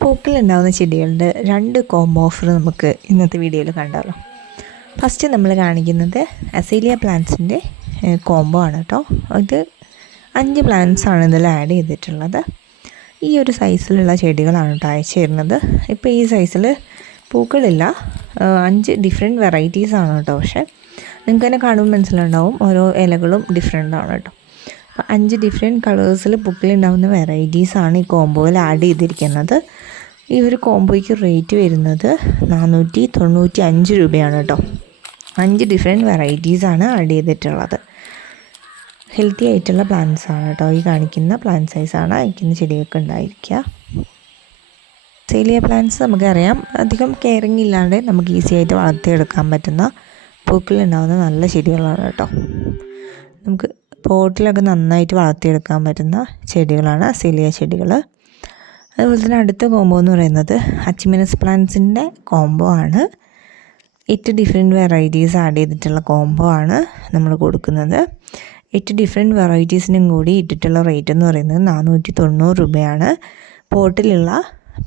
പൂക്കളുണ്ടാകുന്ന ചെടികളുടെ 2 combo offer നമുക്ക് ഇന്നത്തെ വീഡിയോയിൽ കണ്ടാലോ. ഫസ്റ്റ് നമ്മൾ കാണിക്കുന്നത് അസീലിയ പ്ലാന്റ്സിൻ്റെ കോംബോ ആണ് കേട്ടോ. ഇത് 5 പ്ലാന്റ്സ് ആണ് ഇതിൽ ആഡ് ചെയ്തിട്ടുള്ളത്. ഈ ഒരു സൈസിലുള്ള ചെടികളാണ് കേട്ടോ അയച്ചു തരുന്നത്. ഇപ്പോൾ ഈ സൈസിൽ പൂക്കളില്ല, 5 ഡിഫറെൻറ്റ് വെറൈറ്റീസ് ആണ് കേട്ടോ. പക്ഷേ നിങ്ങൾക്ക് തന്നെ കാണുമ്പോൾ മനസ്സിലുണ്ടാവും ഓരോ ഇലകളും ഡിഫറെൻ്റ് ആണ് കേട്ടോ. അപ്പോൾ 5 ഡിഫറെൻറ്റ് കളേഴ്സിൽ പൂക്കളുണ്ടാകുന്ന വെറൈറ്റീസാണ് ഈ കോംബോയിൽ ആഡ് ചെയ്തിരിക്കുന്നത്. ഈ ഒരു കോംബോയ്ക്ക് റേറ്റ് വരുന്നത് 495 രൂപയാണ് കേട്ടോ. 5 ഡിഫറെൻറ്റ് വെറൈറ്റീസാണ് ആഡ് ചെയ്തിട്ടുള്ളത്. ഹെൽത്തി ആയിട്ടുള്ള പ്ലാന്റ്സ് ആണ് കേട്ടോ. ഈ കാണിക്കുന്ന പ്ലാന്റ് സൈസാണ് അയക്കുന്ന ചെടിയൊക്കെ ഉണ്ടായിരിക്കുക. അസീലിയ പ്ലാന്റ്സ് നമുക്കറിയാം അധികം കെയറിങ് ഇല്ലാണ്ട് നമുക്ക് ഈസി ആയിട്ട് വളർത്തിയെടുക്കാൻ പറ്റുന്ന പൂക്കളുണ്ടാകുന്ന നല്ല ചെടികളാണ് കേട്ടോ. നമുക്ക് പോട്ടിലൊക്കെ നന്നായിട്ട് വളർത്തിയെടുക്കാൻ പറ്റുന്ന ചെടികളാണ് അസീലിയ ചെടികൾ. അതുപോലെ തന്നെ അടുത്ത കോംബോ എന്ന് പറയുന്നത് അച്ചിമിനസ് പ്ലാന്റ്സിൻ്റെ കോംബോ ആണ്. 8 ഡിഫറെൻറ്റ് വെറൈറ്റീസ് ആഡ് ചെയ്തിട്ടുള്ള കോംബോ ആണ് നമ്മൾ കൊടുക്കുന്നത്. 8 ഡിഫറെൻറ്റ് വെറൈറ്റീസിനും കൂടി ഇട്ടിട്ടുള്ള റേറ്റ് എന്ന് പറയുന്നത് 490 രൂപയാണ്. പോട്ടിലുള്ള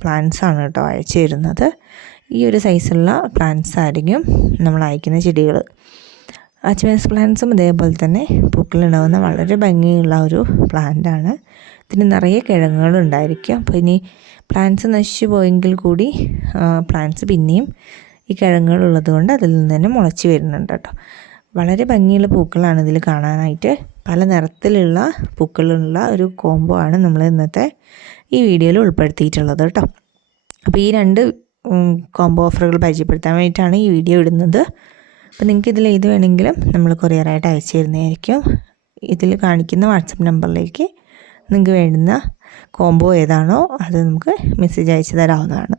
പ്ലാന്റ്സ് ആണ് കേട്ടോ അയച്ചു തരുന്നത്. ഈ ഒരു സൈസുള്ള പ്ലാന്റ്സ് ആയിരിക്കും നമ്മൾ അയക്കുന്ന ചെടികൾ. അച്ചിമിനസ് പ്ലാന്റ്സും ഇതേപോലെ തന്നെ പൂക്കളുണ്ടാകുന്ന വളരെ ഭംഗിയുള്ള ഒരു പ്ലാന്റാണ്. ഇതിന് നിറയെ കിഴങ്ങുകളുണ്ടായിരിക്കും. അപ്പോൾ ഇനി പ്ലാന്റ്സ് നശിച്ചു പോയെങ്കിൽ കൂടി പ്ലാന്റ്സ് പിന്നെയും ഈ കിഴങ്ങുകളുള്ളത് കൊണ്ട് അതിൽ നിന്ന് തന്നെ മുളച്ച് വരുന്നുണ്ട് കേട്ടോ. വളരെ ഭംഗിയുള്ള പൂക്കളാണ് ഇതിൽ കാണാനായിട്ട്. പല നിറത്തിലുള്ള പൂക്കളുള്ള ഒരു കോംബോ ആണ് നമ്മൾ ഇന്നത്തെ ഈ വീഡിയോയിൽ ഉൾപ്പെടുത്തിയിട്ടുള്ളത് കേട്ടോ. അപ്പോൾ ഈ 2 കോംബോ ഓഫറുകൾ പരിചയപ്പെടുത്താൻ വേണ്ടിയിട്ടാണ് ഈ വീഡിയോ ഇടുന്നത്. അപ്പോൾ നിങ്ങൾക്ക് ഇതിൽ ഏത് വേണമെങ്കിലും നമ്മൾ കൊറിയറായിട്ട് അയച്ചു തരുന്നതായിരിക്കും. ഇതിൽ കാണിക്കുന്ന വാട്സപ്പ് നമ്പറിലേക്ക് നിങ്ങൾക്ക് വേണ്ടുന്ന കോംബോ ഏതാണോ അത് നമുക്ക് മെസ്സേജ് അയച്ചു തരാവുന്നതാണ്.